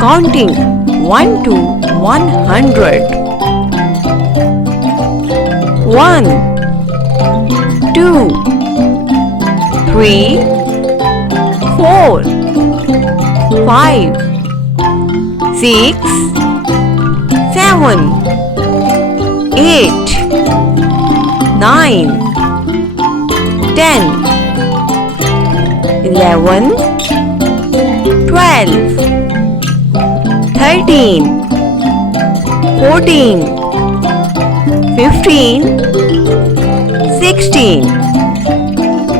Counting 1 to 100. 1, 2, 3, 4, 5, 6, 7, 8, 9, 10, 11, 12, 13, 14, 15, 16,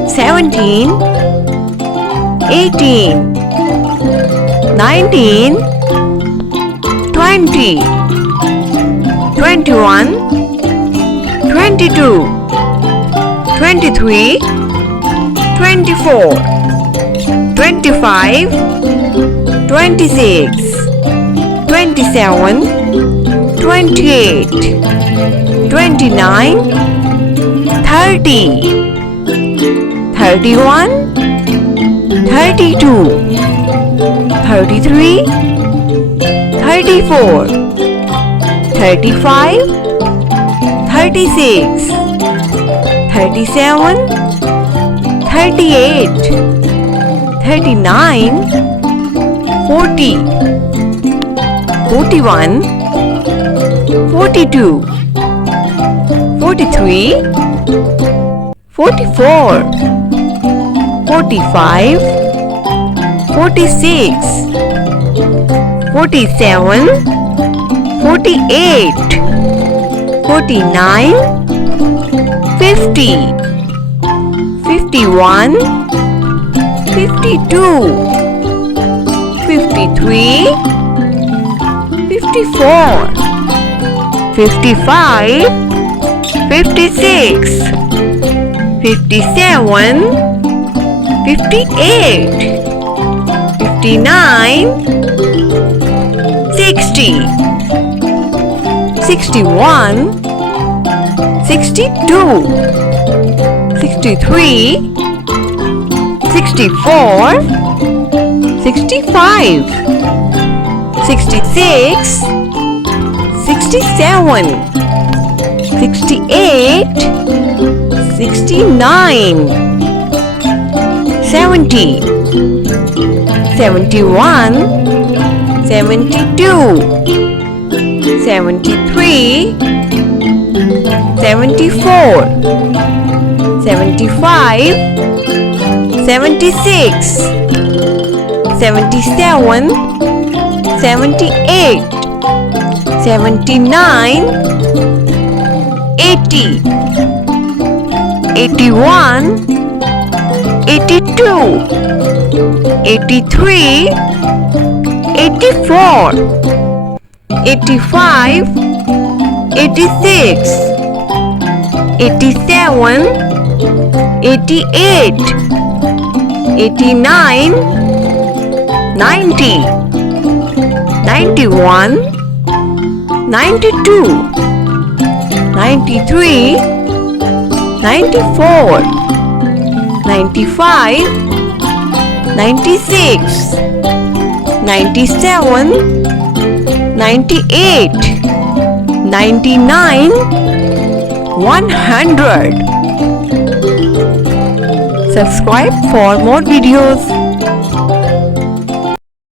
17, 18, 19, 20, 21, 22, 23, 24, 25, 26, 27, 28, 29, 30, 31, 32, 33, 34, 35, 36, 37, 38, 39, 40, 41, 42, 43, 44, 45, 46, 47, 48, 49, 50, 51, 52, 53, 54, 55, 56, 57, 58, 59, 60, 61, 62, 63, 64, 65, 66, 67, 68, 69, 70, 71, 72, 73, 74, 75, 76, 77, 78, 79, 80, 81, 82, 83, 84, 85, 86, 87, 88, 89, 90, 91, 92, 93, 94, 95, 96, 97, 98, 99, 100. Subscribe for more videos.